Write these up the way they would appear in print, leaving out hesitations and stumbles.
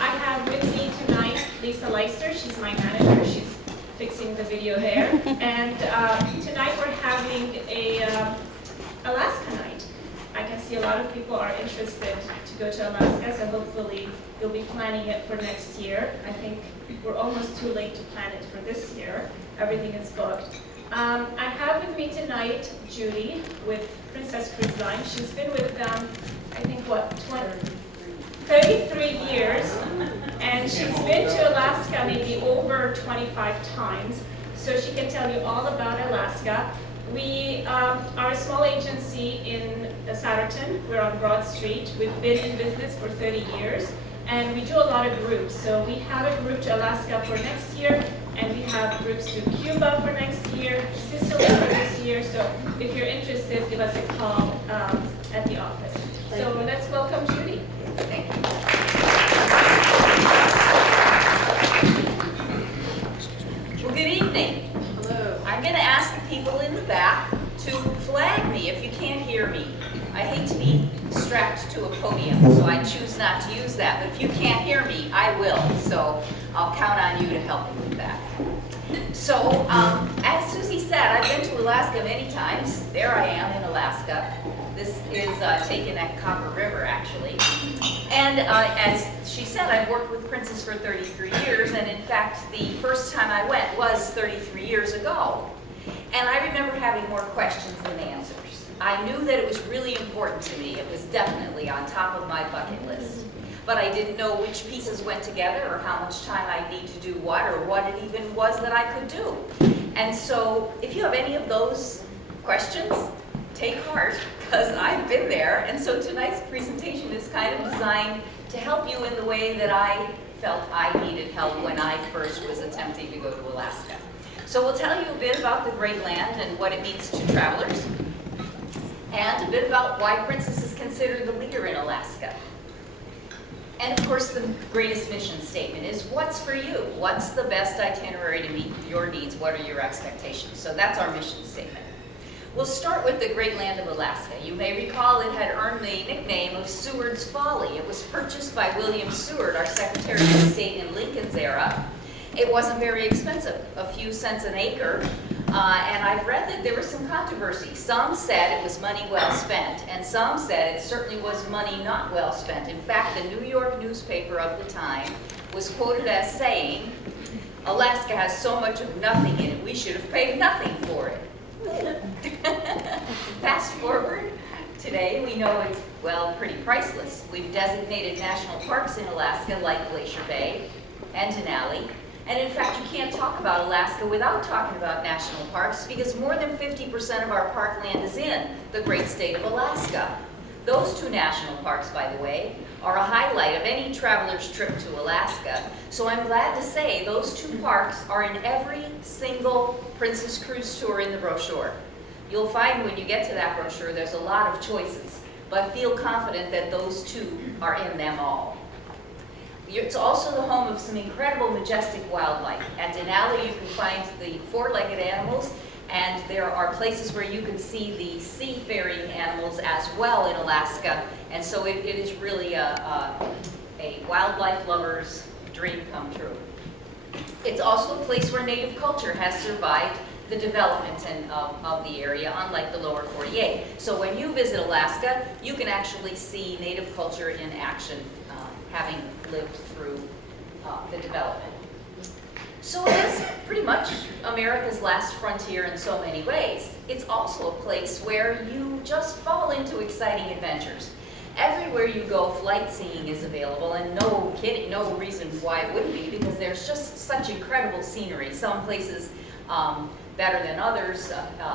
I have with me tonight Lisa Leister. She's my manager. She's fixing the video there. And tonight we're having a Alaska night. I can see a lot of people are interested to go to Alaska, so hopefully you'll be planning it for next year. I think we're almost too late to plan it for this year. Everything is booked. I have with me tonight Judy with Princess Cruise Line. She's been with them, I think, what, 33 years, and she's been to Alaska maybe over 25 times, so she can tell you all about Alaska. We are a small agency in Satterton. We're on Broad Street. We've been in business for 30 years, and we do a lot of groups. So we have a group to Alaska for next year, and we have groups to Cuba for next year, Sicily for this year. So if you're interested, give us a call at the office. So let's welcome Judy. Thank you. Well, good evening. Hello. I'm going to ask the people in the back to flag me if you can't hear me. I hate to be strapped to a podium, so I choose not to use that. But if you can't hear me, I will. So I'll count on you to help me with that. So, as Susie said, I've been to Alaska many times. There I am in Alaska. This is taken at Copper River, actually. And as she said, I've worked with Princess for 33 years, and in fact, the first time I went was 33 years ago. And I remember having more questions than answers. I knew that it was really important to me. It was definitely on top of my bucket list. But I didn't know which pieces went together or how much time I'd need to do what or what it even was that I could do. And so if you have any of those questions, take heart, because I've been there. And so tonight's presentation is kind of designed to help you in the way that I felt I needed help when I first was attempting to go to Alaska. So we'll tell you a bit about the Great Land and what it means to travelers, and a bit about why Princess is considered the leader in Alaska. And of course, the greatest mission statement is, what's for you? What's the best itinerary to meet your needs? What are your expectations? So that's our mission statement. We'll start with the Great Land of Alaska. You may recall it had earned the nickname of Seward's Folly. It was purchased by William Seward, our Secretary of State in Lincoln's era. It wasn't very expensive, a few cents an acre. And I've read that there was some controversy. Some said it was money well spent, and some said it certainly was money not well spent. In fact, the New York newspaper of the time was quoted as saying, "Alaska has so much of nothing in it, we should have paid nothing for it." Fast forward, today we know it's, well, pretty priceless. We've designated national parks in Alaska like Glacier Bay and Denali. And in fact, you can't talk about Alaska without talking about national parks, because more than 50% of our parkland is in the great state of Alaska. Those two national parks, by the way, are a highlight of any traveler's trip to Alaska. So I'm glad to say those two parks are in every single Princess Cruise tour in the brochure. You'll find when you get to that brochure, there's a lot of choices, but feel confident that those two are in them all. It's also the home of some incredible majestic wildlife. At Denali, you can find the four-legged animals, and there are places where you can see the seafaring animals as well in Alaska. And so it is really a wildlife lover's dream come true. It's also a place where native culture has survived the development of the area, unlike the lower 48. So when you visit Alaska, you can actually see native culture in action, having lived through the development. So it is pretty much America's last frontier in so many ways. It's also a place where you just fall into exciting adventures. Everywhere you go, flight seeing is available, and no kidding, no reason why it wouldn't be, because there's just such incredible scenery. Some places better than others,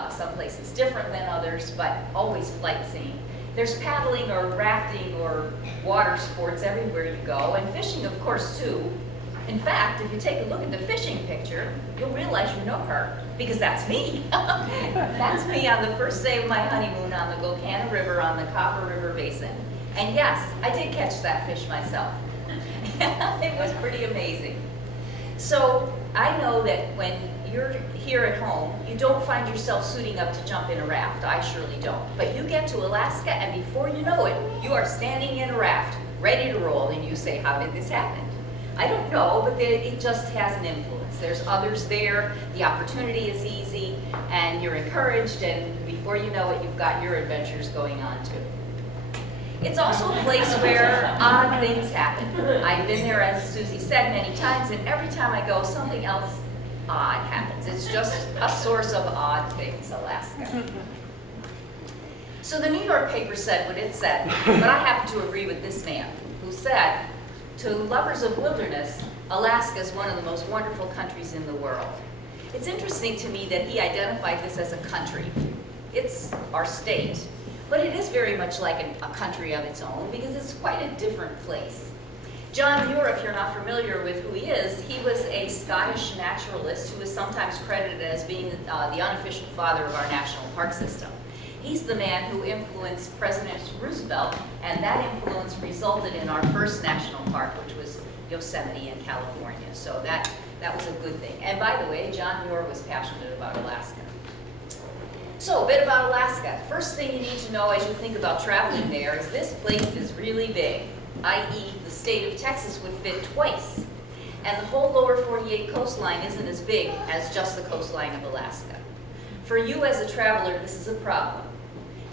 some places different than others, but always flight seeing. There's paddling or rafting or water sports everywhere you go, and fishing, of course, too. In fact, if you take a look at the fishing picture, you'll realize you know her, because that's me. That's me on the first day of my honeymoon on the Gulcana River on the Copper River Basin. And yes, I did catch that fish myself. It was pretty amazing. So I know that when you're here at home, you don't find yourself suiting up to jump in a raft. I surely don't. But you get to Alaska, and before you know it, you are standing in a raft, ready to roll, and you say, how did this happen? I don't know, but it just has an influence. There's others there, the opportunity is easy, and you're encouraged, and before you know it, you've got your adventures going on too. It's also a place where odd things happen. I've been there, as Susie said, many times, and every time I go, something else odd happens. It's just a source of odd things, Alaska. So the New York paper said what it said, but I happen to agree with this man, who said, to lovers of wilderness, Alaska is one of the most wonderful countries in the world. It's interesting to me that he identified this as a country. It's our state, but it is very much like a country of its own because it's quite a different place. John Muir, if you're not familiar with who he was a Scottish naturalist who is sometimes credited as being the unofficial father of our national park system. He's the man who influenced President Roosevelt, and that influence resulted in our first national park, which was Yosemite in California. So that was a good thing. And by the way, John Muir was passionate about Alaska. So a bit about Alaska. First thing you need to know as you think about traveling there is this place is really big, i.e. the state of Texas would fit twice. And the whole lower 48 coastline isn't as big as just the coastline of Alaska. For you as a traveler, this is a problem.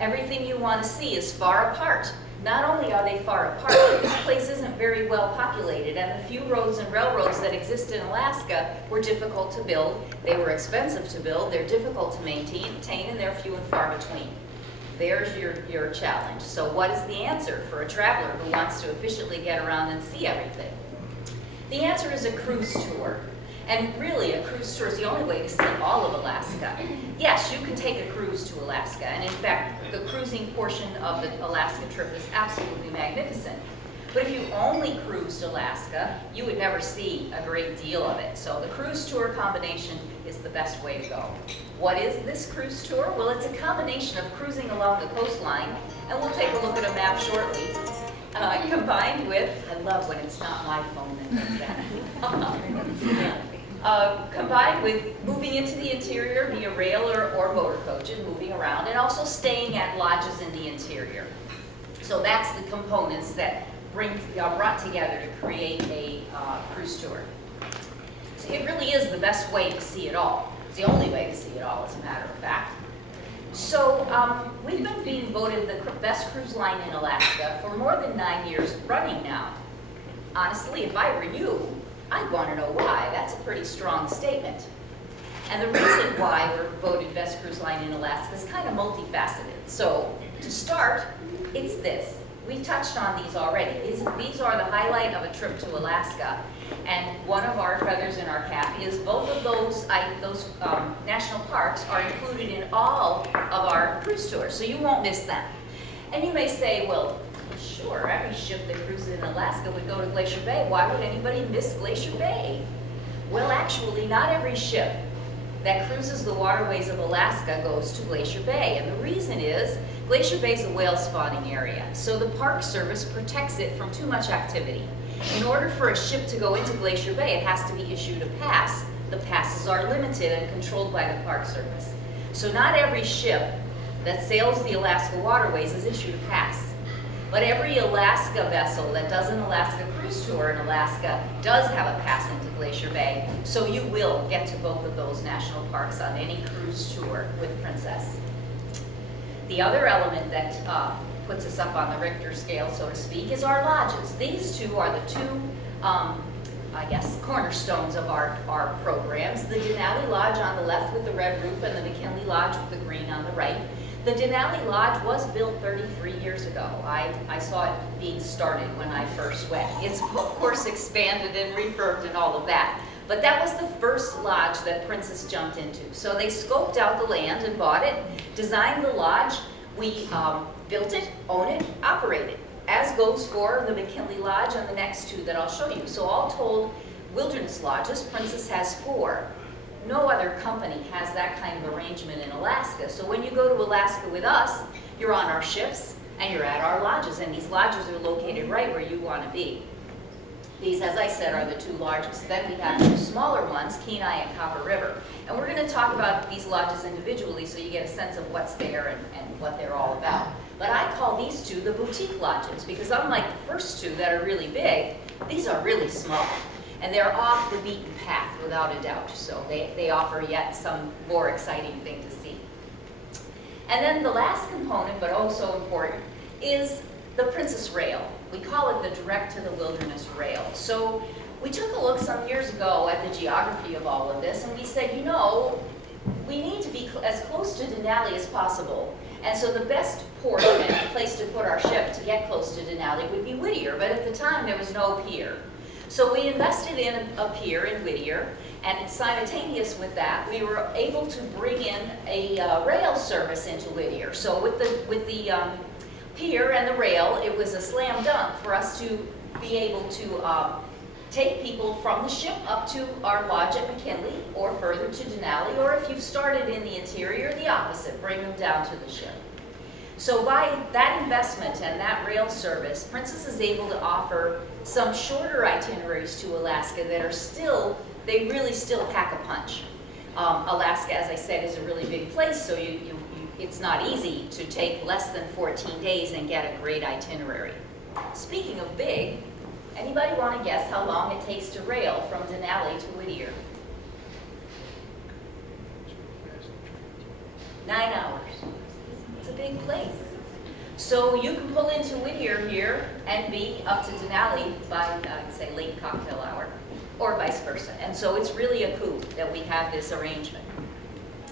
Everything you want to see is far apart. Not only are they far apart, but this place isn't very well populated, and the few roads and railroads that exist in Alaska were difficult to build. They were expensive to build, they're difficult to maintain, and they're few and far between. There's your challenge. So what is the answer for a traveler who wants to efficiently get around and see everything? The answer is a cruise tour. And really, a cruise tour is the only way to see all of Alaska. Yes, you can take a cruise to Alaska, and in fact, the cruising portion of the Alaska trip is absolutely magnificent. But if you only cruised Alaska, you would never see a great deal of it. So the cruise tour combination is the best way to go. What is this cruise tour? Well, it's a combination of cruising along the coastline, and we'll take a look at a map shortly, combined with, I love when it's not my phone that does that. Combined with moving into the interior via rail or motor coaches, moving around, and also staying at lodges in the interior. So that's the components that brought together to create a cruise tour. So it really is the best way to see it all. It's the only way to see it all, as a matter of fact. So we've been being voted the best cruise line in Alaska for more than 9 years running now. Honestly, if I were you, I'd want to know why. That's a pretty strong statement. And the reason why we're voted best cruise line in Alaska is kind of multifaceted. So to start, it's this. We touched on these already. These are the highlight of a trip to Alaska. And one of our feathers in our cap is both of those national parks are included in all of our cruise tours, so you won't miss them. And you may say, well, sure, every ship that cruises in Alaska would go to Glacier Bay. Why would anybody miss Glacier Bay? Well, actually, not every ship that cruises the waterways of Alaska goes to Glacier Bay. And the reason is, Glacier Bay is a whale spawning area, so the Park Service protects it from too much activity. In order for a ship to go into Glacier Bay, it has to be issued a pass. The passes are limited and controlled by the Park Service. So not every ship that sails the Alaska waterways is issued a pass. But every Alaska vessel that does an Alaska cruise tour in Alaska does have a pass into Glacier Bay, so you will get to both of those national parks on any cruise tour with Princess. The other element that puts us up on the Richter scale, so to speak, is our lodges. These two are the two, I guess, cornerstones of our programs. The Denali Lodge on the left with the red roof and the McKinley Lodge with the green on the right. The Denali Lodge was built 33 years ago. I saw it being started when I first went. It's, of course, expanded and refurbed and all of that. But that was the first lodge that Princess jumped into. So they scoped out the land and bought it, designed the lodge. We built it, own it, operate it, as goes for the McKinley Lodge and the next two that I'll show you. So all told, wilderness lodges, Princess has 4. No other company has that kind of arrangement in Alaska. So when you go to Alaska with us, you're on our ships and you're at our lodges, and these lodges are located right where you want to be. These, as I said, are the 2 largest. Then we have 2 smaller ones, Kenai and Copper River. And we're going to talk about these lodges individually so you get a sense of what's there and what they're all about. But I call these two the boutique lodges because unlike the first two that are really big, these are really small. And they're off the beaten path without a doubt. So they offer yet some more exciting thing to see. And then the last component, but also important, is the Princess Rail. We call it the Direct to the Wilderness Rail. So we took a look some years ago at the geography of all of this, and we said, you know, we need to be as close to Denali as possible. And so the best port and place to put our ship to get close to Denali would be Whittier, but at the time there was no pier. So we invested in a pier in Whittier, and simultaneous with that, we were able to bring in a rail service into Whittier. So with the pier and the rail, it was a slam dunk for us to be able to take people from the ship up to our lodge at McKinley or further to Denali, or if you've started in the interior, the opposite, bring them down to the ship. So by that investment and that rail service, Princess is able to offer some shorter itineraries to Alaska that are still, they really still pack a punch. Alaska, as I said, is a really big place, so it's not easy to take less than 14 days and get a great itinerary. Speaking of big, anybody want to guess how long it takes to rail from Denali to Whittier? 9 hours. It's a big place. So you can pull into Whittier here and be up to Denali by, I'd say, late cocktail hour, or vice versa. And so it's really a coup that we have this arrangement.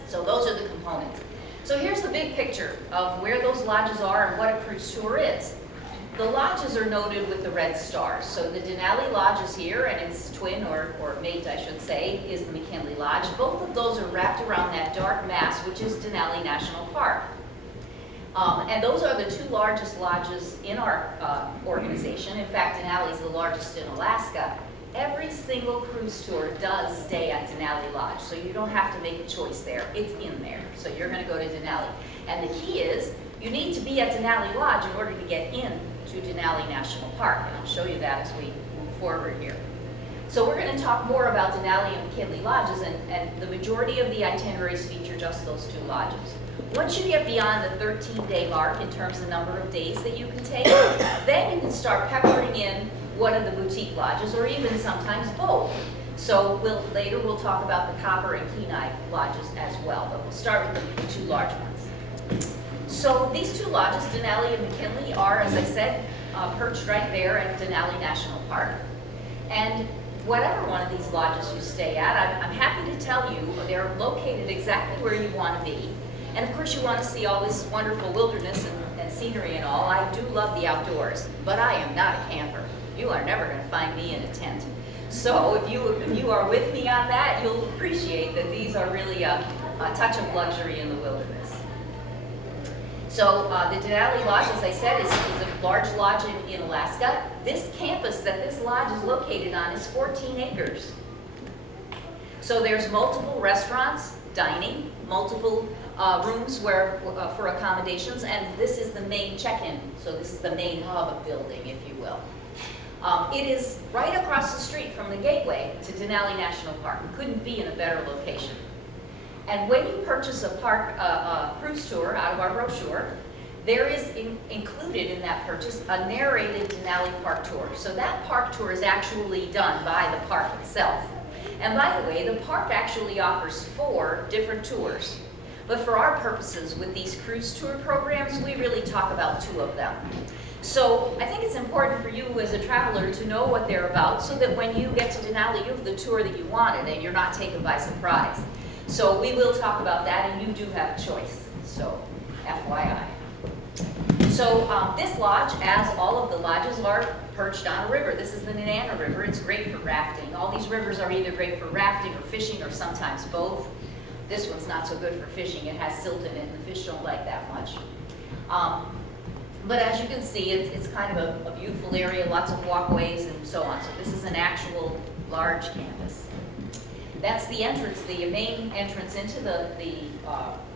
So those are the components. So here's the big picture of where those lodges are and what a cruise tour is. The lodges are noted with the red stars. So the Denali Lodge is here, and its twin, or mate, I should say, is the McKinley Lodge. Both of those are wrapped around that dark mass, which is Denali National Park. And those are the two largest lodges in our organization. In fact, Denali is the largest in Alaska. Every single cruise tour does stay at Denali Lodge, so you don't have to make a choice there. It's in there, so you're going to go to Denali. And the key is, you need to be at Denali Lodge in order to get in to Denali National Park, and I'll show you that as we move forward here. So we're going to talk more about Denali and McKinley Lodges, and the majority of the itineraries feature just those two lodges. Once you get beyond the 13-day mark in terms of the number of days that you can take, then you can start peppering in one of the boutique lodges, or even sometimes both. So later we'll talk about the Copper and Kenai lodges as well, but we'll start with the two large ones. So these two lodges, Denali and McKinley, are, as I said, perched right there at Denali National Park. And whatever one of these lodges you stay at, I'm happy to tell you they're located exactly where you want to be. And of course you want to see all this wonderful wilderness and scenery and all. I do love the outdoors, but I am not a camper. You are never going to find me in a tent. So if you are with me on that, you'll appreciate that these are really a touch of luxury in the wilderness. So the Denali Lodge, as I said, is a large lodge in Alaska. This campus that this lodge is located on is 14 acres. So there's multiple restaurants, dining, multiple rooms for accommodations, and this is the main check-in. So this is the main hub building, if you will. It is right across the street from the gateway to Denali National Park. It couldn't be in a better location. And when you purchase a cruise tour out of our brochure, there is included in that purchase a narrated Denali Park tour. So that park tour is actually done by the park itself. And by the way, the park actually offers 4 different tours. But for our purposes with these cruise tour programs, we really talk about 2 of them. So I think it's important for you as a traveler to know what they're about so that when you get to Denali, you have the tour that you wanted and you're not taken by surprise. So we will talk about that, and you do have a choice, so FYI. So this lodge, as all of the lodges, are perched on a river. This is the Nenana River. It's great for rafting. All these rivers are either great for rafting or fishing, or sometimes both. This one's not so good for fishing. It has silt in it, and the fish don't like that much. But as you can see, it's kind of a beautiful area, lots of walkways and so on. So this is an actual large campus. That's the entrance, the main entrance into the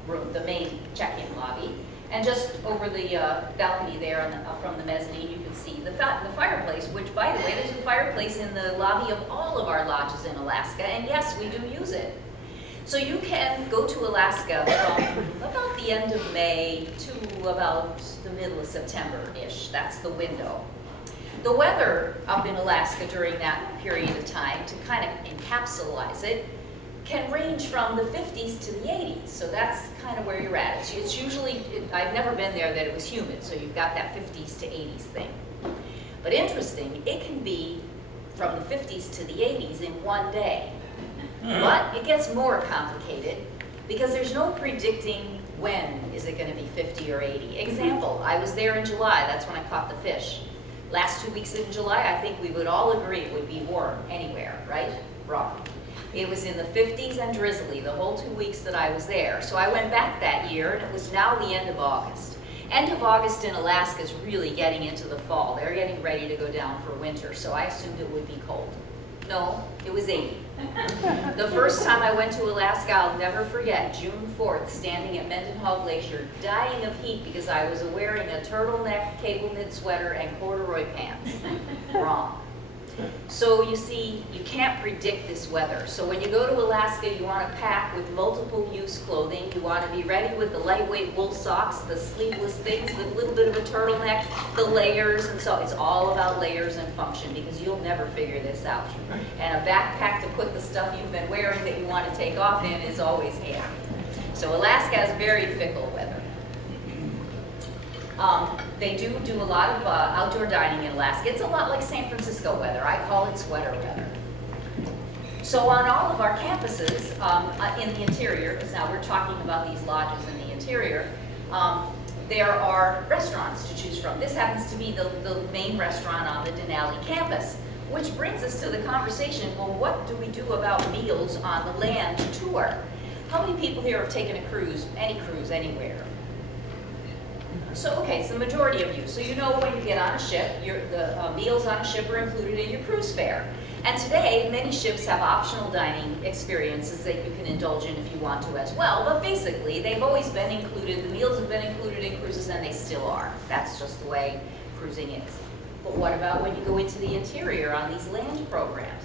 room, the main check-in lobby. And just over the balcony there from the mezzanine, you can see the fireplace, which, by the way, there's a fireplace in the lobby of all of our lodges in Alaska. And yes, we do use it. So you can go to Alaska from about the end of May to about the middle of September-ish. That's the window. The weather up in Alaska during that period of time, to kind of encapsulize it, can range from the 50s to the 80s. So that's kind of where you're at. It's usually, I've never been there that it was humid, so you've got that 50s to 80s thing. But interesting, it can be from the 50s to the 80s in one day. But it gets more complicated because there's no predicting when is it going to be 50 or 80. Example, I was there in July, that's when I caught the fish. Last 2 weeks in July, I think we would all agree it would be warm anywhere, right? Wrong. It was in the 50s and drizzly the whole 2 weeks that I was there. So I went back that year, and it was now the end of August. End of August in Alaska is really getting into the fall. They're getting ready to go down for winter, so I assumed it would be cold. No, it was 80. The first time I went to Alaska, I'll never forget, June 4th, standing at Mendenhall Glacier, dying of heat because I was wearing a turtleneck, cable knit sweater, and corduroy pants. Wrong. So you see, you can't predict this weather. So when you go to Alaska, you want to pack with multiple use clothing. You want to be ready with the lightweight wool socks, the sleeveless things, the little bit of a turtleneck, the layers, and so it's all about layers and function because you'll never figure this out. And a backpack to put the stuff you've been wearing that you want to take off in is always handy. So Alaska has very fickle weather. They do a lot of outdoor dining in Alaska. It's a lot like San Francisco weather. I call it sweater weather. So on all of our campuses in the interior, because now we're talking about these lodges in the interior, there are restaurants to choose from. This happens to be the main restaurant on the Denali campus, which brings us to the conversation, well, what do we do about meals on the land tour? How many people here have taken a cruise, any cruise, anywhere? So, okay, it's the majority of you. So you know when you get on a ship, the meals on a ship are included in your cruise fare. And today, many ships have optional dining experiences that you can indulge in if you want to as well. But basically, they've always been included. The meals have been included in cruises, and they still are. That's just the way cruising is. But what about when you go into the interior on these land programs?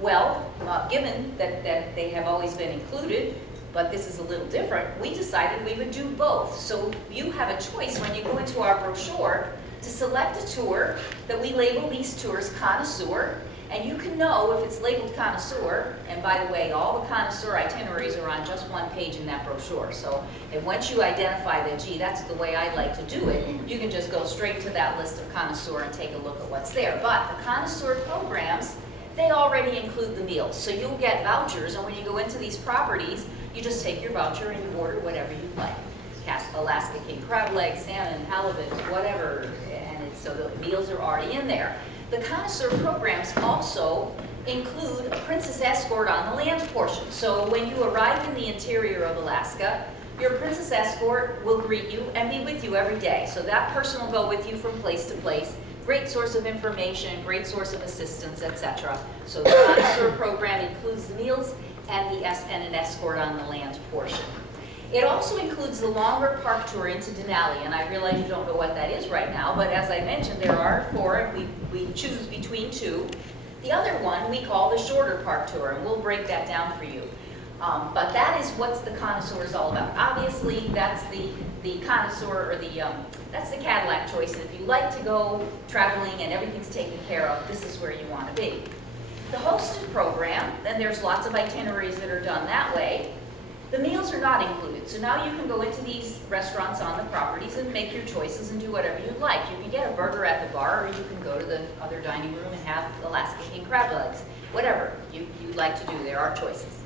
Well, given that they have always been included, but this is a little different, we decided we would do both. So you have a choice when you go into our brochure to select a tour that we label these tours connoisseur, and you can know if it's labeled connoisseur, and by the way, all the connoisseur itineraries are on just one page in that brochure. So and once you identify that, gee, that's the way I like to do it, you can just go straight to that list of connoisseur and take a look at what's there. But the connoisseur programs, they already include the meals. So you'll get vouchers, and when you go into these properties, you just take your voucher and you order whatever you like. Alaska king crab legs, salmon, halibut, whatever, and so the meals are already in there. The connoisseur programs also include a princess escort on the land portion. So when you arrive in the interior of Alaska, your princess escort will greet you and be with you every day. So that person will go with you from place to place. Great source of information, great source of assistance, etc. So the connoisseur program includes the meals and an escort on the land portion. It also includes the longer park tour into Denali, and I realize you don't know what that is right now, but as I mentioned, there are 4, and we choose between 2. The other one we call the shorter park tour, and we'll break that down for you. But that is what the connoisseur is all about. Obviously, that's the connoisseur, or that's the Cadillac choice, and if you like to go traveling and everything's taken care of, this is where you want to be. The hosted program, then there's lots of itineraries that are done that way. The meals are not included, so now you can go into these restaurants on the properties and make your choices and do whatever you'd like. You can get a burger at the bar, or you can go to the other dining room and have Alaska king crab legs. Whatever you'd like to do, there are choices.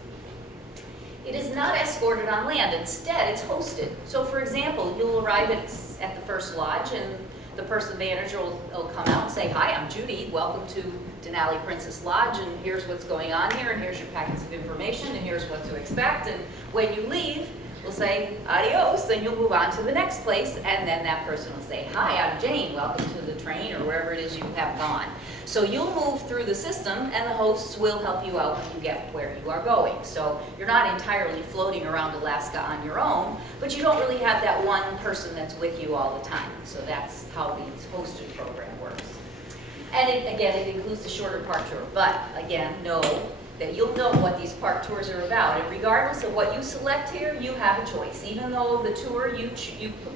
It is not escorted on land. Instead, it's hosted. So for example, you'll arrive at the first lodge, and the person manager will come out and say, hi, I'm Judy, welcome to Denali Princess Lodge, and here's what's going on here, and here's your packets of information, and here's what to expect. And when you leave, we'll say adios, and you'll move on to the next place, and then that person will say, hi, I'm Jane, welcome to the train, or wherever it is you have gone. So you'll move through the system, and the hosts will help you out when you get where you are going. So you're not entirely floating around Alaska on your own, but you don't really have that one person that's with you all the time. So that's how the hosted program works. And again, it includes the shorter park tour, but again, no, that you'll know what these park tours are about. And regardless of what you select here, you have a choice. Even though the tour you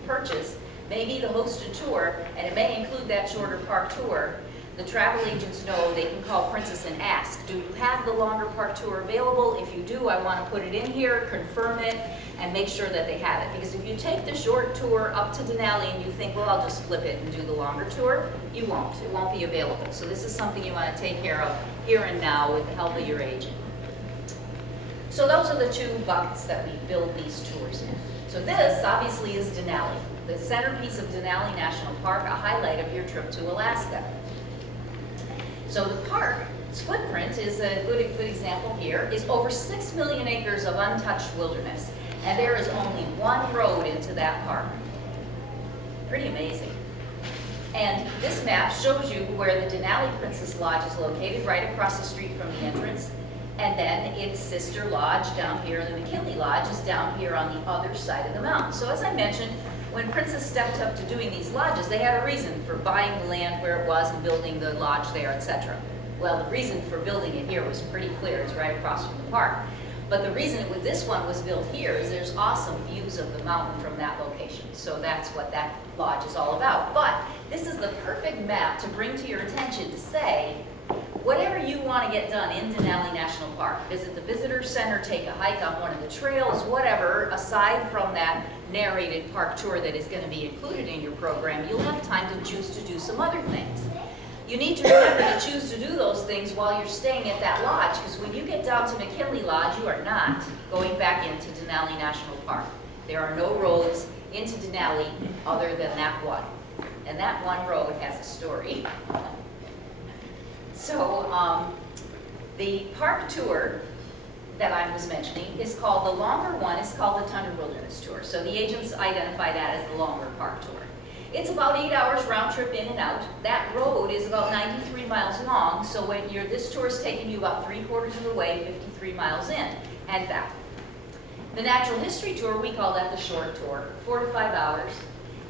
purchase may be the hosted tour, and it may include that shorter park tour, the travel agents know they can call Princess and ask, do you have the longer park tour available? If you do, I want to put it in here, confirm it, and make sure that they have it. Because if you take the short tour up to Denali and you think, well, I'll just flip it and do the longer tour, you won't. It won't be available. So this is something you want to take care of here and now with the help of your agent. So those are the two buckets that we build these tours in. So this, obviously, is Denali, the centerpiece of Denali National Park, a highlight of your trip to Alaska. So the park's footprint is a good example here, is over 6 million acres of untouched wilderness. And there is only one road into that park. Pretty amazing. And this map shows you where the Denali Princess Lodge is located, right across the street from the entrance. And then its sister lodge down here, the McKinley Lodge, is down here on the other side of the mountain. So as I mentioned, when Princess stepped up to doing these lodges, they had a reason for buying the land where it was and building the lodge there, etc. Well, the reason for building it here was pretty clear. It's right across from the park. But the reason this one was built here is there's awesome views of the mountain from that location. So that's what that lodge is all about. But this is the perfect map to bring to your attention to say, whatever you want to get done in Denali National Park, visit the visitor center, take a hike on one of the trails, whatever, aside from that narrated park tour that is going to be included in your program, you'll have time to choose to do some other things. You need to remember to choose to do those things while you're staying at that lodge, because when you get down to McKinley Lodge, you are not going back into Denali National Park. There are no roads into Denali other than that one. And that one road has a story. So the park tour that I was mentioning is called, the longer one is called the Tundra Wilderness Tour. So the agents identify that as the longer park tour. It's about 8 hours round trip in and out. That road is about 93 miles long, so when this tour is taking you about 3/4 of the way, 53 miles in and back. The natural history tour, we call that the short tour, 4 to 5 hours.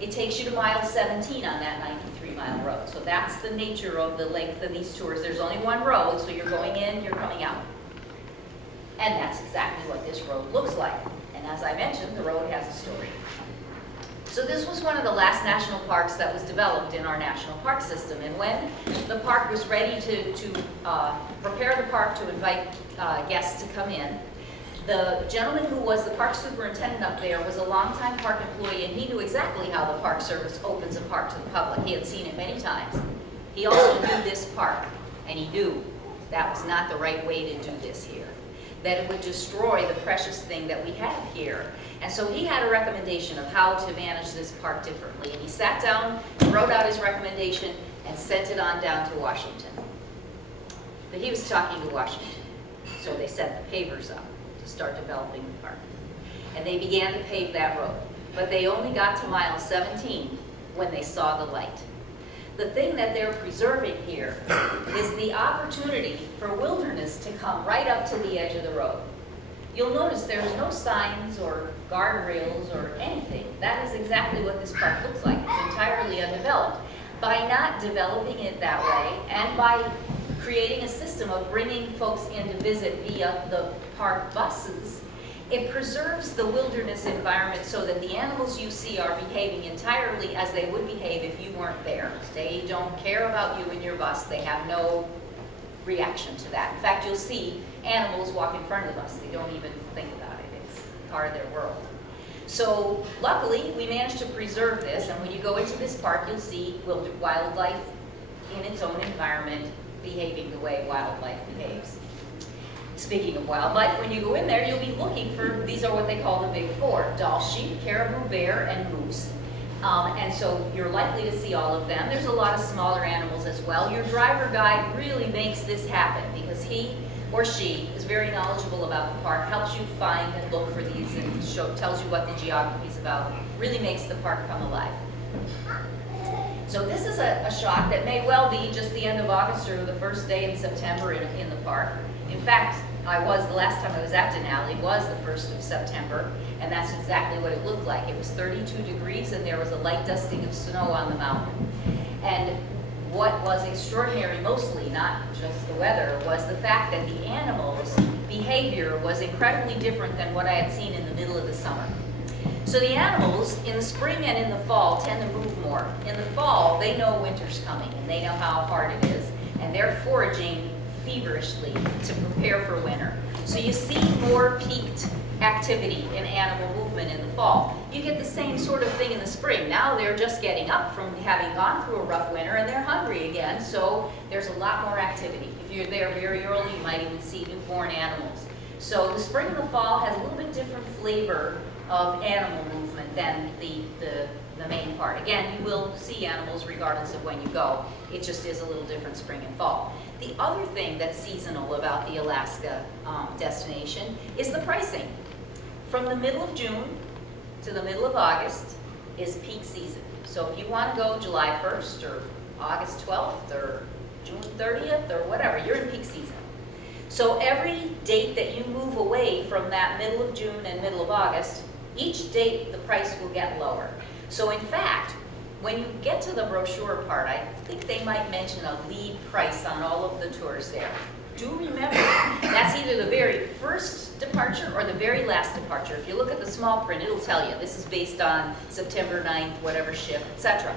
It takes you to mile 17 on that 93-mile road. So that's the nature of the length of these tours. There's only one road, so you're going in, you're coming out. And that's exactly what this road looks like. And as I mentioned, the road has a story. So this was one of the last national parks that was developed in our national park system. And when the park was ready to prepare the park to invite guests to come in, the gentleman who was the park superintendent up there was a longtime park employee, and he knew exactly how the Park Service opens a park to the public. He had seen it many times. He also knew this park, and he knew that was not the right way to do this here, that it would destroy the precious thing that we have here. And so he had a recommendation of how to manage this park differently. And he sat down, wrote out his recommendation, and sent it on down to Washington. But he was talking to Washington, so they set the pavers up to start developing the park. And they began to pave that road. But they only got to mile 17 when they saw the light. The thing that they're preserving here is the opportunity for wilderness to come right up to the edge of the road. You'll notice there's no signs or guardrails or anything. That is exactly what this park looks like. It's entirely undeveloped. By not developing it that way, and by creating a system of bringing folks in to visit via the park buses, it preserves the wilderness environment so that the animals you see are behaving entirely as they would behave if you weren't there. They don't care about you and your bus. They have no reaction to that. In fact, you'll see animals walk in front of the bus. They don't even think about it. It's part of their world. So luckily, we managed to preserve this, and when you go into this park, you'll see wildlife in its own environment behaving the way wildlife behaves. Speaking of wildlife, when you go in there, you'll be looking for, these are what they call the big four: Dall sheep, caribou, bear, and moose. And so you're likely to see all of them. There's a lot of smaller animals as well. Your driver guide really makes this happen because he or she is very knowledgeable about the park, helps you find and look for these, and tells you what the geography is about, really makes the park come alive. So this is a shot that may well be just the end of August or the first day in September in the park. In fact, the last time I was at Denali was the 1st of September, and that's exactly what it looked like. It was 32 degrees and there was a light dusting of snow on the mountain. And what was extraordinary mostly, not just the weather, was the fact that the animals' behavior was incredibly different than what I had seen in the middle of the summer. So the animals in the spring and in the fall tend to move more. In the fall, they know winter's coming and they know how hard it is, and they're foraging feverishly to prepare for winter. So you see more peaked activity in animal movement in the fall. You get the same sort of thing in the spring. Now they're just getting up from having gone through a rough winter and they're hungry again, so there's a lot more activity. If you're there very early, you might even see newborn animals. So the spring and the fall has a little bit different flavor of animal movement than the main part. Again, you will see animals regardless of when you go. It just is a little different spring and fall. The other thing that's seasonal about the Alaska destination is the pricing. From the middle of June to the middle of August is peak season. So if you want to go July 1st or August 12th or June 30th or whatever, you're in peak season. So every date that you move away from that middle of June and middle of August, each date the price will get lower. So in fact, when you get to the brochure part, I think they might mention a lead price on all of the tours there. Do remember, that's either the very first departure or the very last departure. If you look at the small print, it'll tell you this is based on September 9th, whatever ship, etc.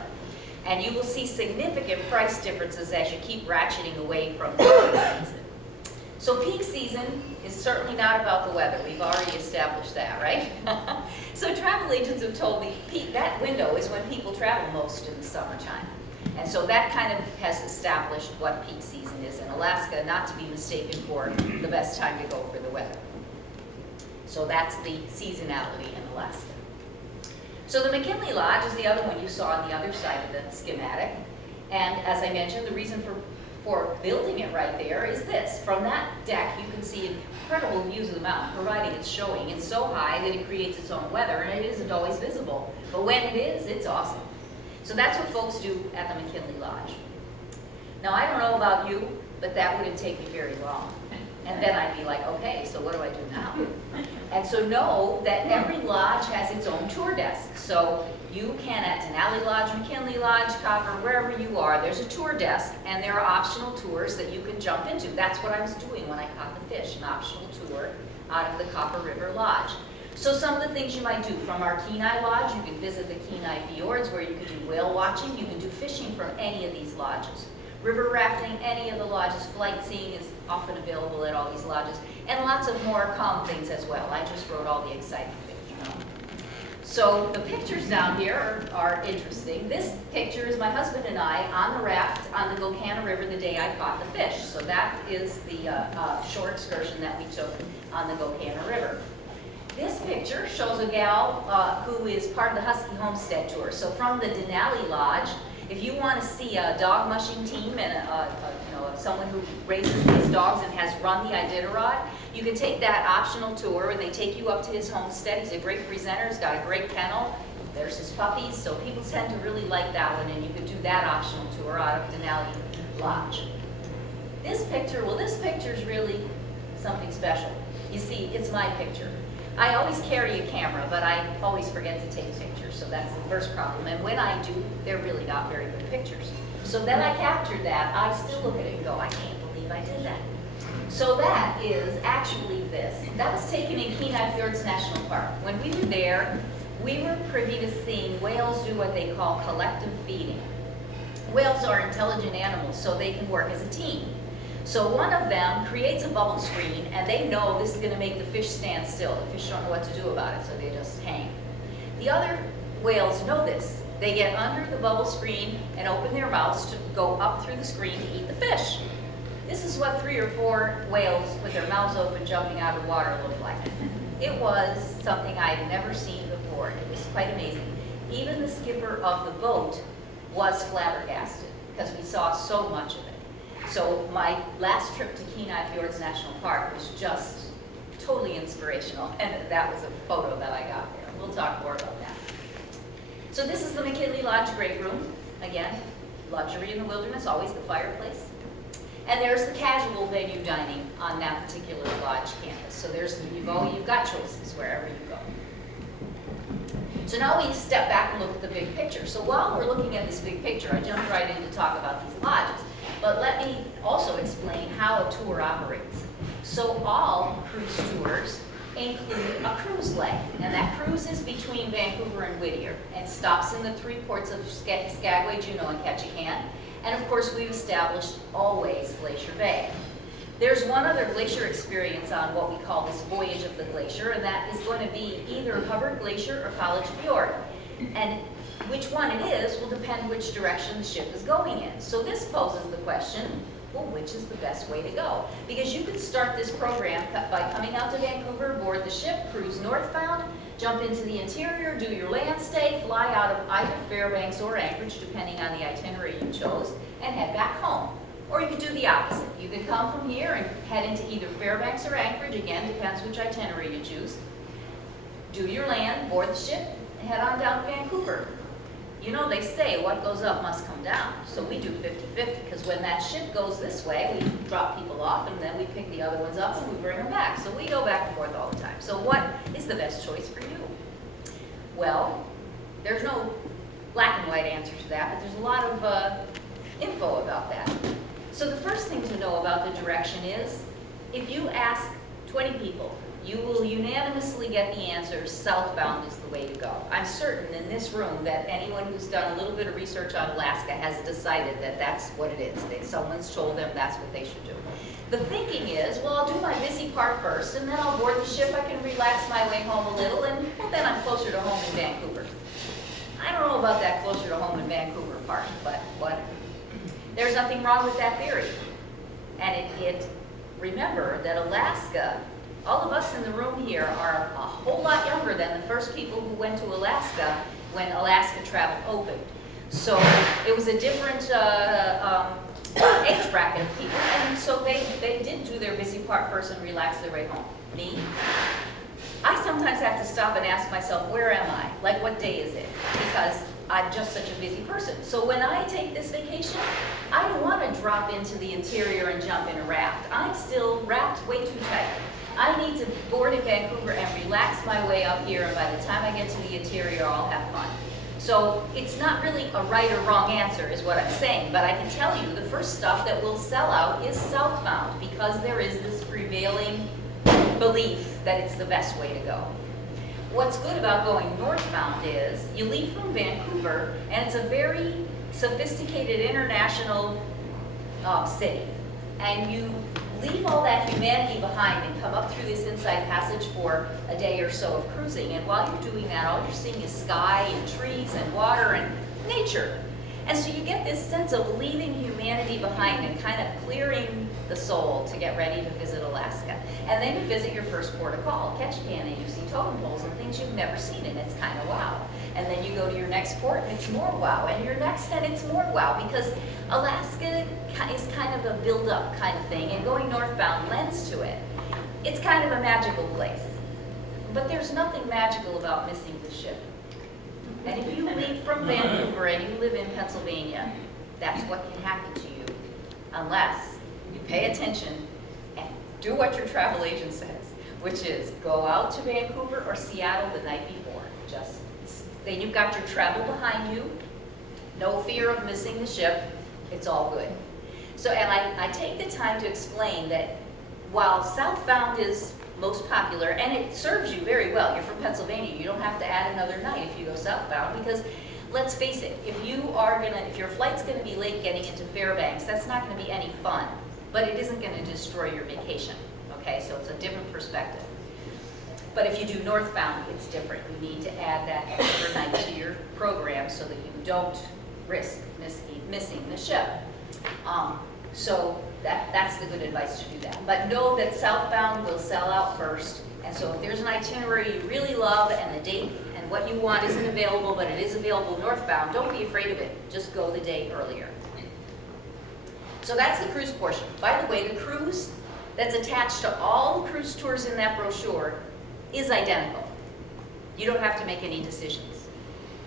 And you will see significant price differences as you keep ratcheting away from the peak season. So peak season is certainly not about the weather. We've already established that, right? So travel agents have told me that window is when people travel most in the summertime. And so that kind of has established what peak season is in Alaska, not to be mistaken for the best time to go for the weather. So that's the seasonality in Alaska. So the McKinley Lodge is the other one you saw on the other side of the schematic. And as I mentioned, the reason for building it right there is this. From that deck, you can see incredible views of the mountain, providing it's showing. It's so high that it creates its own weather, and it isn't always visible. But when it is, it's awesome. So that's what folks do at the McKinley Lodge. Now, I don't know about you, but that wouldn't take me very long. And then I'd be like, okay, so what do I do now? And so know that every lodge has its own tour desk. So you can, at Denali Lodge, McKinley Lodge, Copper, wherever you are, there's a tour desk, and there are optional tours that you can jump into. That's what I was doing when I caught the fish, an optional tour out of the Copper River Lodge. So some of the things you might do, from our Kenai Lodge, you can visit the Kenai Fjords where you can do whale watching. You can do fishing from any of these lodges. River rafting, any of the lodges. Flight seeing is often available at all these lodges. And lots of more calm things as well. I just wrote all the exciting things, you know. So the pictures down here are interesting. This picture is my husband and I on the raft on the Gocana River the day I caught the fish. So that is the shore excursion that we took on the Gocana River. This picture shows a gal who is part of the Husky Homestead Tour. So from the Denali Lodge, if you want to see a dog mushing team and someone who raises these dogs and has run the Iditarod, you can take that optional tour, and they take you up to his homestead. He's a great presenter. He's got a great kennel. There's his puppies, so people tend to really like that one, and you can do that optional tour out of Denali Lodge. This picture is really something special. You see, it's my picture. I always carry a camera, but I always forget to take pictures, so that's the first problem. And when I do, they're really not very good pictures. So then I captured that. I still look at it and go, I can't believe I did that. So that is actually this. That was taken in Kenai Fjords National Park. When we were there, we were privy to seeing whales do what they call collective feeding. Whales are intelligent animals, so they can work as a team. So one of them creates a bubble screen, and they know this is going to make the fish stand still. The fish don't know what to do about it, so they just hang. The other whales know this. They get under the bubble screen and open their mouths to go up through the screen to eat the fish. This is what 3 or 4 whales with their mouths open jumping out of the water looked like. It was something I had never seen before. It was quite amazing. Even the skipper of the boat was flabbergasted because we saw so much of it. So my last trip to Kenai Fjords National Park was just totally inspirational, and that was a photo that I got there. We'll talk more about that. So this is the McKinley Lodge Great Room. Again, luxury in the wilderness, always the fireplace. And there's the casual venue dining on that particular lodge campus. So you've got choices wherever you go. So now we step back and look at the big picture. So while we're looking at this big picture, I jumped right in to talk about these lodges. But let me also explain how a tour operates. So all cruise tours include a cruise leg, and that cruise is between Vancouver and Whittier. It stops in the 3 ports of Skagway, Juneau, and Ketchikan. And of course, we've established always Glacier Bay. There's one other glacier experience on what we call this voyage of the glacier, and that is going to be either Hubbard Glacier or College Fjord. And which one it is will depend which direction the ship is going in. So this poses the question, well, which is the best way to go? Because you could start this program by coming out to Vancouver, board the ship, cruise northbound, jump into the interior, do your land stay, fly out of either Fairbanks or Anchorage, depending on the itinerary you chose, and head back home. Or you could do the opposite. You could come from here and head into either Fairbanks or Anchorage, again, depends which itinerary you choose. Do your land, board the ship, and head on down to Vancouver. You know, they say what goes up must come down, so we do 50-50, because when that ship goes this way, we drop people off, and then we pick the other ones up and we bring them back. So we go back and forth all the time. So what is the best choice for you? Well, there's no black and white answer to that, but there's a lot of info about that. So the first thing to know about the direction is, if you ask 20 people, you will unanimously get the answer, southbound is the way to go. I'm certain in this room that anyone who's done a little bit of research on Alaska has decided that that's what it is. Someone's told them that's what they should do. The thinking is, well, I'll do my busy part first, and then I'll board the ship, I can relax my way home a little, and well, then I'm closer to home in Vancouver. I don't know about that closer to home in Vancouver part, but whatever. There's nothing wrong with that theory. And remember that Alaska, all of us in the room here are a whole lot younger than the first people who went to Alaska when Alaska travel opened. So it was a different age bracket of people, and so they did do their busy part first and relax their way home. Me, I sometimes have to stop and ask myself, where am I? Like, what day is it? Because I'm just such a busy person. So when I take this vacation, I don't want to drop into the interior and jump in a raft. I'm still wrapped way too tight. I need to board in Vancouver and relax my way up here, and by the time I get to the interior, I'll have fun. So it's not really a right or wrong answer is what I'm saying, but I can tell you the first stuff that will sell out is southbound, because there is this prevailing belief that it's the best way to go. What's good about going northbound is you leave from Vancouver, and it's a very sophisticated international city, and you leave all that humanity behind and come up through this inside passage for a day or so of cruising, and while you're doing that, all you're seeing is sky and trees and water and nature. And so you get this sense of leaving humanity behind and kind of clearing the soul to get ready to visit Alaska. And then you visit your first port of call, Ketchikan, and you see totem poles and things you've never seen, and it's kind of wow. And then you go to your next port and it's more wow, and your next and it's more wow, because Alaska is kind of a build-up kind of thing, and going northbound lends to it. It's kind of a magical place. But there's nothing magical about missing the ship. And if you leave from Vancouver and you live in Pennsylvania, that's what can happen to you, unless you pay attention and do what your travel agent says, which is go out to Vancouver or Seattle the night before. Then you've got your travel behind you, no fear of missing the ship, it's all good. So, and I take the time to explain that while southbound is most popular, and it serves you very well. You're from Pennsylvania, you don't have to add another night if you go southbound, because let's face it, if your flight's gonna be late getting into Fairbanks, that's not gonna be any fun, but it isn't gonna destroy your vacation, okay? So it's a different perspective. But if you do northbound, it's different. You need to add that extra night to your program so that you don't risk missing the ship. So that's the good advice to do that. But know that southbound will sell out first. And so if there's an itinerary you really love and the date and what you want isn't available, but it is available northbound, don't be afraid of it. Just go the day earlier. So that's the cruise portion. By the way, the cruise that's attached to all the cruise tours in that brochure is identical. You don't have to make any decisions.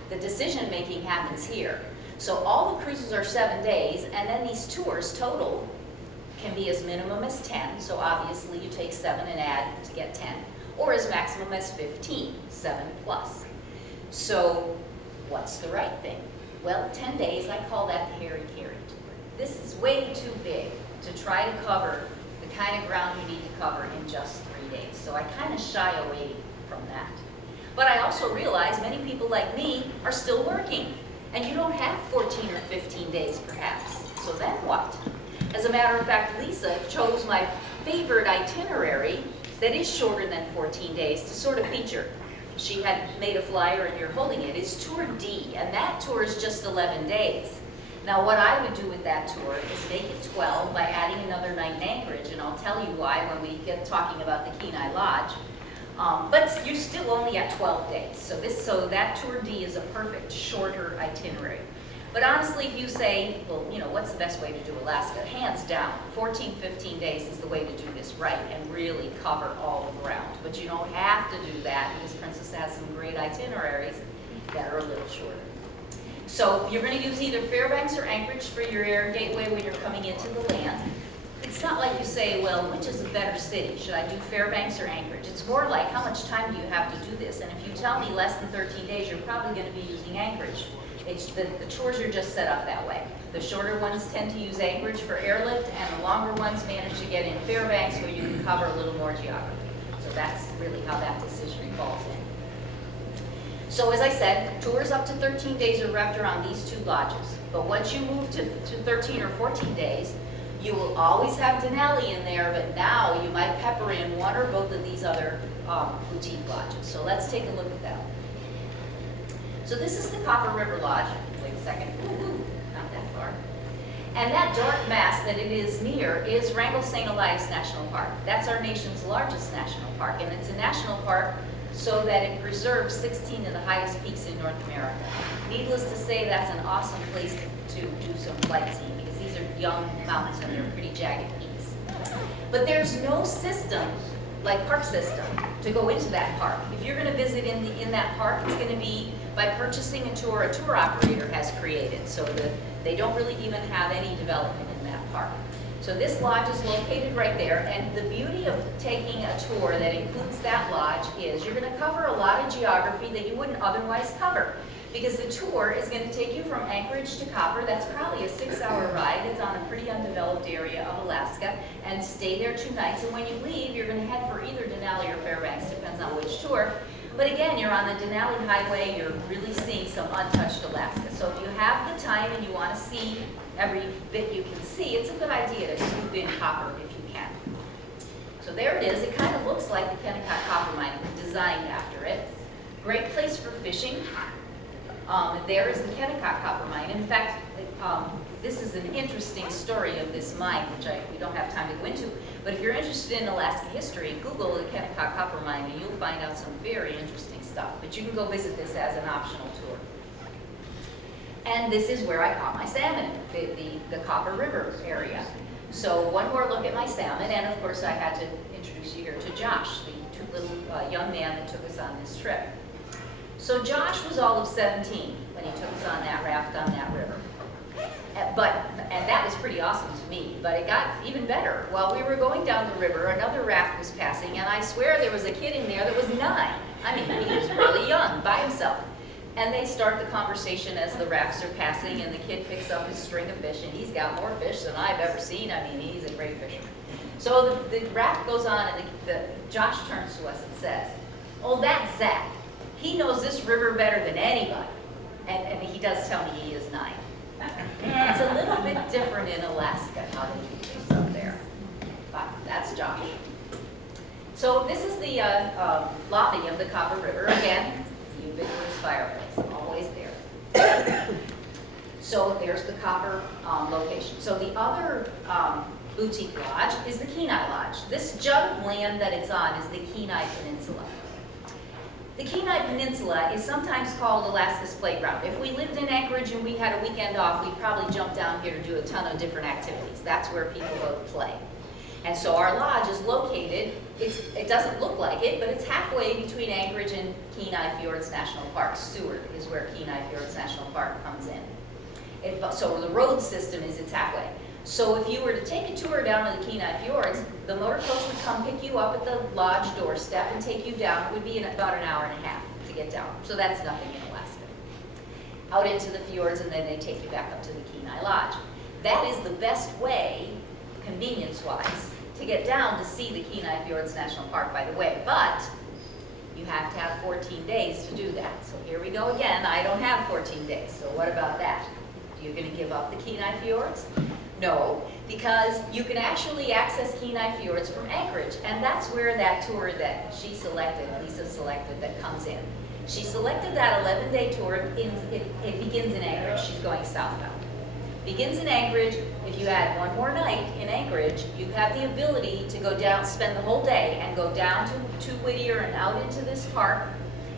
The decision making happens here. So all the cruises are 7 days, and then these tours total can be as minimum as 10, so obviously you take 7 and add to get 10, or as maximum as 15, 7 plus. So what's the right thing? Well, 10 days, I call that the hairy carry tour. This is way too big to try to cover the kind of ground you need to cover in just 3 days. So I kind of shy away from that. But I also realize many people like me are still working, and you don't have 14 or 15 days perhaps. So then what? As a matter of fact, Lisa chose my favorite itinerary that is shorter than 14 days to sort of feature. She had made a flyer, and you're holding it. It's Tour D, and that tour is just 11 days. Now what I would do with that tour is make it 12 by adding another night in Anchorage, and I'll tell you why when we get talking about the Kenai Lodge. But you're still only at 12 days, so that Tour D is a perfect shorter itinerary. But honestly, if you say, well, you know, what's the best way to do Alaska? Hands down, 14, 15 days is the way to do this right and really cover all the ground. But you don't have to do that because Princess has some great itineraries that are a little shorter. So you're going to use either Fairbanks or Anchorage for your air gateway when you're coming into the land. It's not like you say, well, which is a better city? Should I do Fairbanks or Anchorage? It's more like, how much time do you have to do this? And if you tell me less than 13 days, you're probably going to be using Anchorage. The tours are just set up that way. The shorter ones tend to use Anchorage for airlift, and the longer ones manage to get in Fairbanks where you can cover a little more geography. So that's really how that decision falls in. So as I said, tours up to 13 days are wrapped around these two lodges. But once you move to 13 or 14 days, you will always have Denali in there, but now you might pepper in one or both of these other boutique lodges. So let's take a look at that. So this is the Copper River Lodge. Wait a second. Ooh, not that far. And that dark mass that it is near is Wrangell St. Elias National Park. That's our nation's largest national park, and it's a national park so that it preserves 16 of the highest peaks in North America. Needless to say, that's an awesome place to do some sightseeing because these are young mountains and they're pretty jagged peaks. But there's no system like park system to go into that park. If you're going to visit in that park, it's going to be by purchasing a tour operator has created. So they don't really even have any development in that park. So this lodge is located right there, and the beauty of taking a tour that includes that lodge is you're going to cover a lot of geography that you wouldn't otherwise cover. Because the tour is going to take you from Anchorage to Copper. That's probably a 6-hour ride. It's on a pretty undeveloped area of Alaska, and stay there 2 nights. And when you leave, you're going to head for either Denali or Fairbanks, depends on which tour. But again, you're on the Denali Highway. You're really seeing some untouched Alaska. So if you have the time and you want to see every bit you can see, it's a good idea to swoop in Copper if you can. So there it is. It kind of looks like the Kennecott Copper Mine. It was designed after it. Great place for fishing. There is the Kennecott Copper Mine. In fact, this is an interesting story of this mine, which we don't have time to go into. But if you're interested in Alaska history, Google the Kennecott Copper Mine, and you'll find out some very interesting stuff. But you can go visit this as an optional tour. And this is where I caught my salmon, the Copper River area. So one more look at my salmon, and of course I had to introduce you here to Josh, the little young man that took us on this trip. So Josh was all of 17 when he took us on that raft on that river. And that was pretty awesome to me, but it got even better. While we were going down the river, another raft was passing, and I swear there was a kid in there that was 9. I mean, he was really young, by himself. And they start the conversation as the rafts are passing, and the kid picks up his string of fish, and he's got more fish than I've ever seen. I mean, he's a great fisherman. So the raft goes on, and Josh turns to us and says, "Oh, that's Zach. He knows this river better than anybody." And he does tell me he is 9. It's a little bit different in Alaska how they do things up there. But that's Josh. So this is the lobby of the Copper River. Again, the ubiquitous fireplace, always there. So there's the Copper location. So the other boutique lodge is the Kenai Lodge. This jut of land that it's on is the Kenai Peninsula. The Kenai Peninsula is sometimes called Alaska's playground. If we lived in Anchorage and we had a weekend off, we'd probably jump down here to do a ton of different activities. That's where people go to play. And so our lodge is located, it doesn't look like it, but it's halfway between Anchorage and Kenai Fjords National Park. Seward is where Kenai Fjords National Park comes in. So the road system is it's halfway. So if you were to take a tour down to the Kenai Fjords, the motor coach would come pick you up at the lodge doorstep and take you down. It would be in about an hour and a half to get down. So that's nothing in Alaska. Out into the fjords, and then they take you back up to the Kenai Lodge. That is the best way, convenience-wise, to get down to see the Kenai Fjords National Park, by the way. But you have to have 14 days to do that. So here we go again. I don't have 14 days. So what about that? You're going to give up the Kenai Fjords? No, because you can actually access Kenai Fjords from Anchorage, and that's where that tour that she selected, Lisa selected, that comes in. She selected that 11-day tour. It begins in Anchorage. She's going southbound. Begins in Anchorage. If you add one more night in Anchorage, you have the ability to go down, spend the whole day, and go down to Whittier and out into this park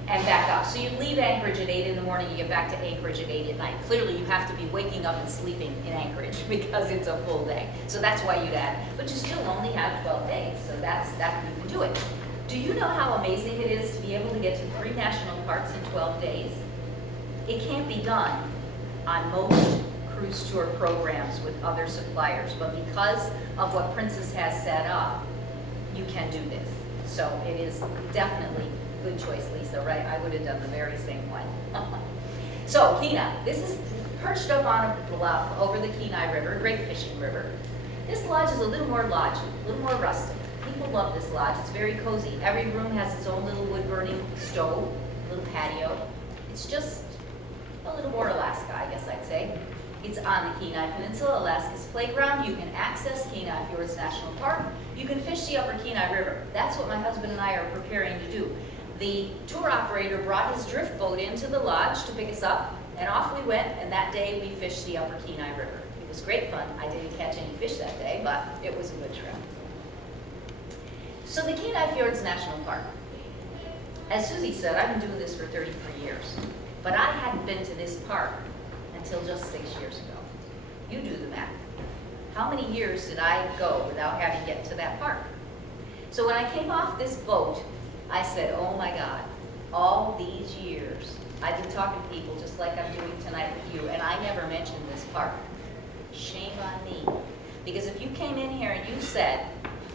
and back up. So you leave Anchorage at 8 in the morning, you get back to Anchorage at 8 at night. Clearly you have to be waking up and sleeping in Anchorage because it's a full day. So that's why you'd add, but you still only have 12 days, so that you can do it. Do you know how amazing it is to be able to get to 3 national parks in 12 days? It can't be done on most cruise tour programs with other suppliers, but because of what Princess has set up, you can do this. So it is definitely a good choice, Lisa, right? I would have done the very same one. So Kenai, this is perched up on a bluff over the Kenai River, great fishing river. This lodge is a little more lodgy, a little more rustic. People love this lodge. It's very cozy. Every room has its own little wood-burning stove, little patio. It's just a little more Alaska, I guess I'd say. It's on the Kenai Peninsula, Alaska's playground. You can access Kenai Fjords National Park. You can fish the upper Kenai River. That's what my husband and I are preparing to do. The tour operator brought his drift boat into the lodge to pick us up, and off we went, and that day we fished the upper Kenai River. It was great fun. I didn't catch any fish that day, but it was a good trip. So the Kenai Fjords National Park. As Susie said, I've been doing this for 33 years, but I hadn't been to this park until just 6 years ago. You do the math. How many years did I go without having to get to that park? So when I came off this boat, I said, oh my God, all these years, I've been talking to people just like I'm doing tonight with you, and I never mentioned this park. Shame on me. Because if you came in here and you said,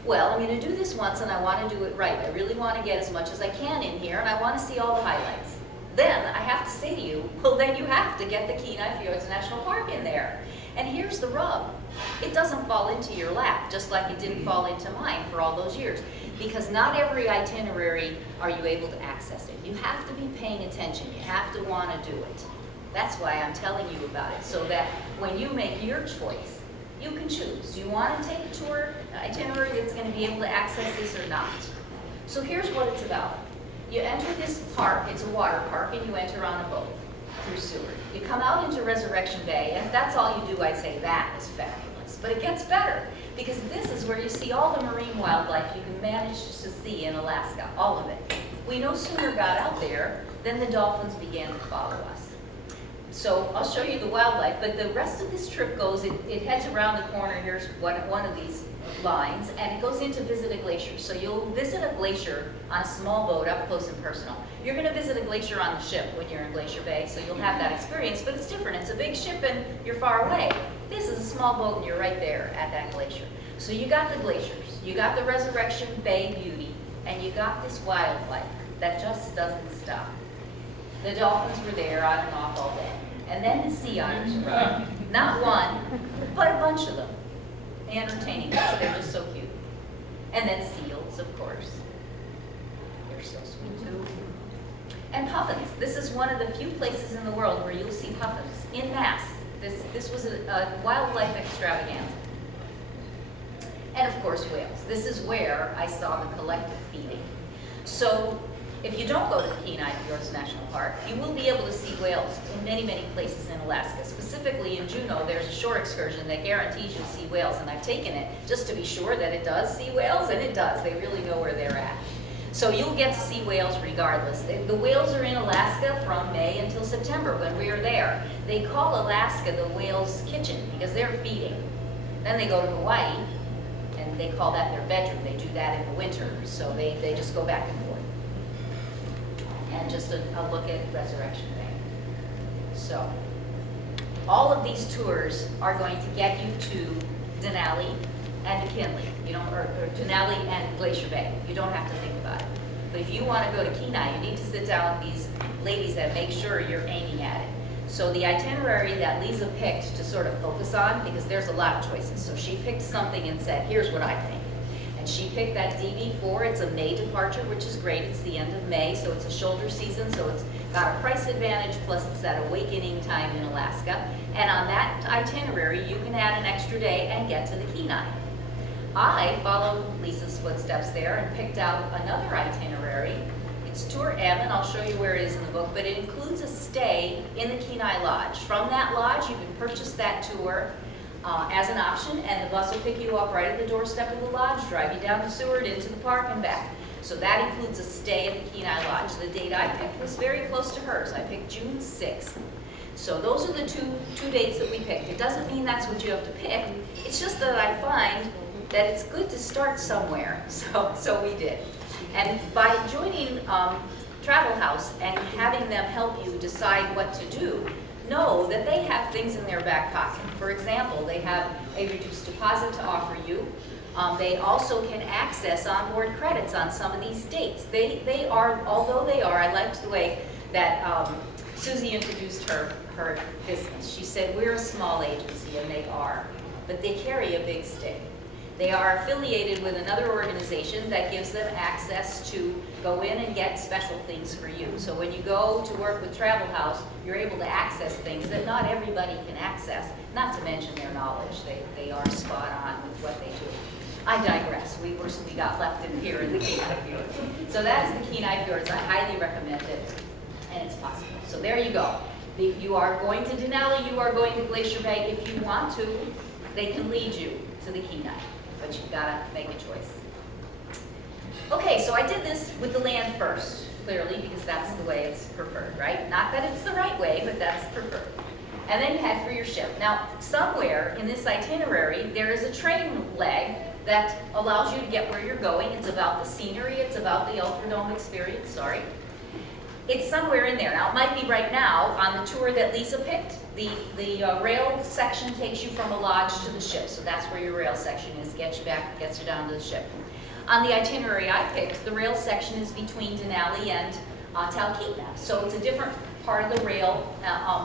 well, I'm going to do this once and I want to do it right. I really want to get as much as I can in here and I want to see all the highlights. Then I have to say to you, well, then you have to get the Kenai Fjords National Park in there. And here's the rub. It doesn't fall into your lap, just like it didn't fall into mine for all those years. Because not every itinerary are you able to access it. You have to be paying attention. You have to want to do it. That's why I'm telling you about it, so that when you make your choice, you can choose. Do you want to take a tour itinerary that's going to be able to access this or not? So here's what it's about. You enter this park, it's a water park, and you enter on a boat through Seward. You come out into Resurrection Bay, and if that's all you do, I'd say that is fabulous. But it gets better, because this is where you see all the marine wildlife you can manage to see in Alaska, all of it. We no sooner got out there than the dolphins began to follow us. So I'll show you the wildlife, but the rest of this trip goes, it heads around the corner. Here's one of these lines, and it goes into visit a glacier. So you'll visit a glacier on a small boat up close and personal. You're going to visit a glacier on the ship when you're in Glacier Bay, so you'll have that experience, but it's different. It's a big ship and you're far away. This is a small boat and you're right there at that glacier. So you got the glaciers, you got the Resurrection Bay beauty, and you got this wildlife that just doesn't stop. The dolphins were there on and off all day. And then the sea otters arrived. Not one, but a bunch of them. Entertaining us. They're just so cute. And then seals, of course. They're so sweet too. And puffins. This is one of the few places in the world where you'll see puffins in mass. This was a wildlife extravaganza. And of course whales. This is where I saw the collective feeding. So if you don't go to the Kenai Fjords National Park, you will be able to see whales in many, many places in Alaska. Specifically in Juneau, there's a shore excursion that guarantees you'll see whales, and I've taken it just to be sure that it does see whales, and it does. They really know where they're at. So you'll get to see whales regardless. The whales are in Alaska from May until September when we are there. They call Alaska the whale's kitchen because they're feeding. Then they go to Hawaii, and they call that their bedroom. They do that in the winter, so they just go back and forth. And just a look at Resurrection Bay. So, all of these tours are going to get you to Denali and McKinley, or Denali and Glacier Bay. You don't have to think about it. But if you want to go to Kenai, you need to sit down with these ladies and make sure you're aiming at it. So the itinerary that Lisa picked to sort of focus on, because there's a lot of choices, so she picked something and said, here's what I think. And she picked that DB4, it's a May departure, which is great, it's the end of May, so it's a shoulder season, so it's got a price advantage, plus it's that awakening time in Alaska. And on that itinerary, you can add an extra day and get to the Kenai. I followed Lisa's footsteps there and picked out another itinerary. It's Tour M, and I'll show you where it is in the book, but it includes a stay in the Kenai Lodge. From that lodge, you can purchase that tour as an option, and the bus will pick you up right at the doorstep of the lodge, drive you down the Seward, into the park, and back. So that includes a stay at the Kenai Lodge. The date I picked was very close to hers. I picked June 6th. So those are the two dates that we picked. It doesn't mean that's what you have to pick. It's just that I find that it's good to start somewhere. So we did. And by joining Travel House and having them help you decide what to do, know that they have things in their back pocket. For example, they have a reduced deposit to offer you. They also can access onboard credits on some of these dates. They are, although they are, I liked the way that Susie introduced her business. She said, we're a small agency, and they are, but they carry a big stick. They are affiliated with another organization that gives them access to go in and get special things for you. So when you go to work with Travel House, you're able to access things that not everybody can access, not to mention their knowledge. They are spot on with what they do. I digress. We got left in here in the Kenai Fjords. So that is the Kenai Fjords. I highly recommend it, and it's possible. So there you go. You are going to Denali, you are going to Glacier Bay. If you want to, they can lead you to the Kenai, but you've got to make a choice. Okay, so I did this with the land first, clearly, because that's the way it's preferred, right? Not that it's the right way, but that's preferred. And then you head for your ship. Now, somewhere in this itinerary, there is a train leg that allows you to get where you're going. It's about the scenery, it's about the Ultradome experience, sorry. It's somewhere in there. Now, it might be right now on the tour that Lisa picked. The rail section takes you from a lodge to the ship, so that's where your rail section is, gets you back, gets you down to the ship. On the itinerary I picked, the rail section is between Denali and Talkeetna, so it's a different part of the rail,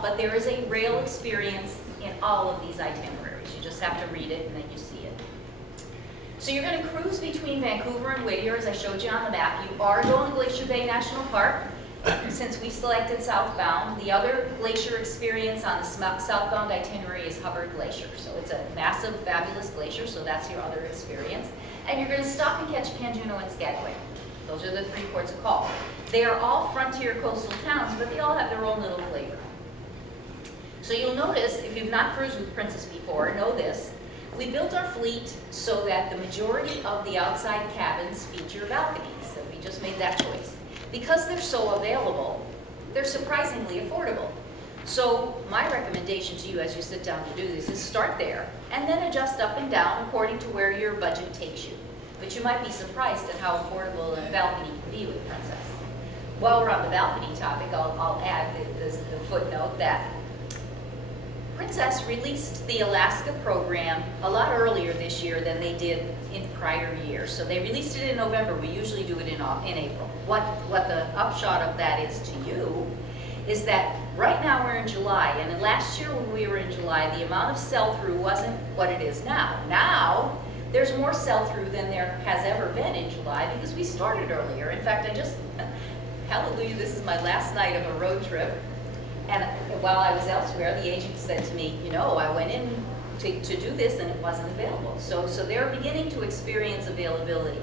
but there is a rail experience in all of these itineraries. You just have to read it and then you see it. So you're going to cruise between Vancouver and Whittier, as I showed you on the map. You are going to Glacier Bay National Park. Since we selected southbound, the other glacier experience on the southbound itinerary is Hubbard Glacier. So it's a massive, fabulous glacier, so that's your other experience. And you're going to stop and catch Panjuno and Skagway. Those are the three ports of call. They are all frontier coastal towns, but they all have their own little flavor. So you'll notice, if you've not cruised with Princess before, know this. We built our fleet so that the majority of the outside cabins feature balconies. So we just made that choice. Because they're so available, they're surprisingly affordable. So my recommendation to you as you sit down to do this is start there and then adjust up and down according to where your budget takes you. But you might be surprised at how affordable a balcony can be with Princess. While we're on the balcony topic, I'll add the footnote that Princess released the Alaska program a lot earlier this year than they did in prior years. So they released it in November. We usually do it in April. What the upshot of that is to you is that right now we're in July, and last year when we were in July, the amount of sell-through wasn't what it is now. Now, there's more sell-through than there has ever been in July because we started earlier. In fact, hallelujah, this is my last night of a road trip. And while I was elsewhere, the agent said to me, you know, I went in to do this and it wasn't available. So they're beginning to experience availability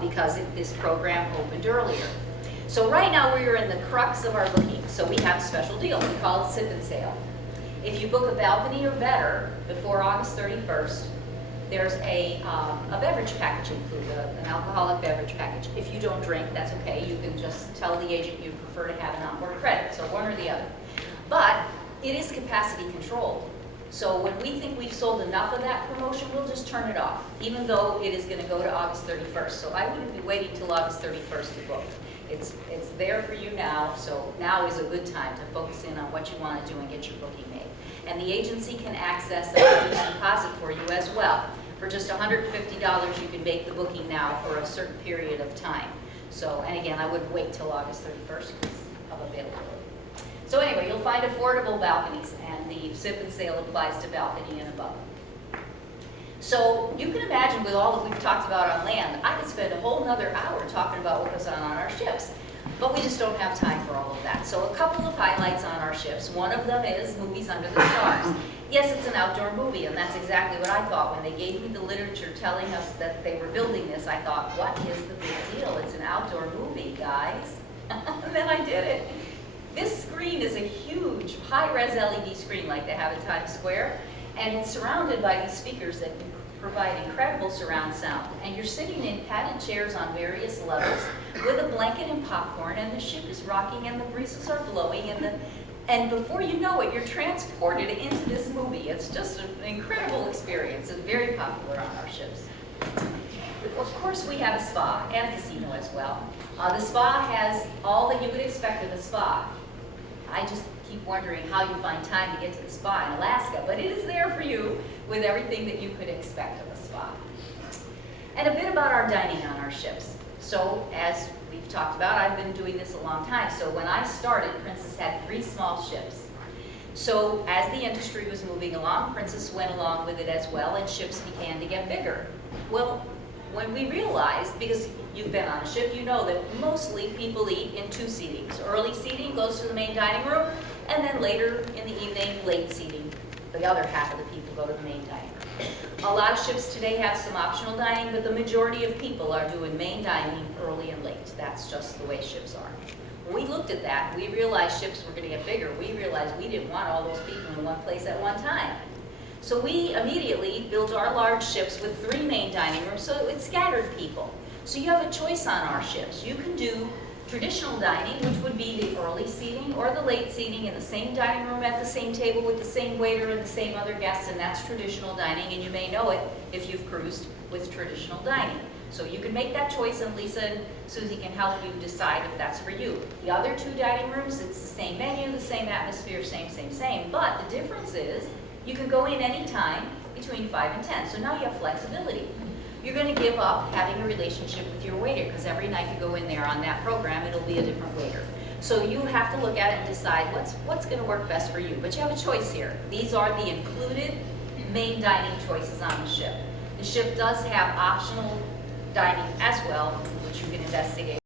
because this program opened earlier. So right now we're in the crux of our booking. So we have a special deal. We call it Sip and Sail. If you book a balcony or better before August 31st, there's a beverage package included, an alcoholic beverage package. If you don't drink, that's okay. You can just tell the agent you prefer to have an onboard credit, so one or the other. But it is capacity controlled. So when we think we've sold enough of that promotion, we'll just turn it off, even though it is going to go to August 31st. So I wouldn't be waiting till August 31st to book. It's there for you now, so now is a good time to focus in on what you want to do and get your booking made. And the agency can access a reduced deposit for you as well. For just $150, you can make the booking now for a certain period of time. So, and again, I wouldn't wait till August 31st because of availability. So anyway, you'll find affordable balconies, and the sip and sale applies to balcony and above. So you can imagine with all that we've talked about on land, I could spend a whole nother hour talking about what goes on our ships. But we just don't have time for all of that. So a couple of highlights on our ships. One of them is Movies Under the Stars. Yes, it's an outdoor movie, and that's exactly what I thought. When they gave me the literature telling us that they were building this, I thought, what is the big deal? It's an outdoor movie, guys. And then I did it. This screen is a huge, high-res LED screen like they have at Times Square, and it's surrounded by these speakers that provide incredible surround sound. And you're sitting in padded chairs on various levels with a blanket and popcorn, and the ship is rocking, and the breezes are blowing, and before you know it, you're transported into this movie. It's just an incredible experience, and very popular on our ships. Of course, we have a spa and a casino as well. The spa has all that you would expect of a spa. I just keep wondering how you find time to get to the spa in Alaska, but it is there for you with everything that you could expect of a spa. And a bit about our dining on our ships. So, as we've talked about, I've been doing this a long time. So when I started, Princess had 3 small ships. So as the industry was moving along, Princess went along with it as well, and ships began to get bigger. Well, when we realized, because you've been on a ship, you know that mostly people eat in 2 seatings. Early seating goes to the main dining room, and then later in the evening, late seating. The other half of the people go to the main dining room. A lot of ships today have some optional dining, but the majority of people are doing main dining early and late. That's just the way ships are. When we looked at that, we realized ships were going to get bigger. We realized we didn't want all those people in one place at one time. So we immediately built our large ships with 3 main dining rooms, so it scattered people. So you have a choice on our ships. You can do traditional dining, which would be the early seating or the late seating in the same dining room at the same table with the same waiter and the same other guests, and that's traditional dining, and you may know it if you've cruised with traditional dining. So you can make that choice, and Lisa and Susie can help you decide if that's for you. The other 2 dining rooms, it's the same menu, the same atmosphere, same. But the difference is you can go in any time between 5 and 10. So now you have flexibility. You're going to give up having a relationship with your waiter, because every night you go in there on that program, it'll be a different waiter. So you have to look at it and decide what's going to work best for you. But you have a choice here. These are the included main dining choices on the ship. The ship does have optional dining as well, which you can investigate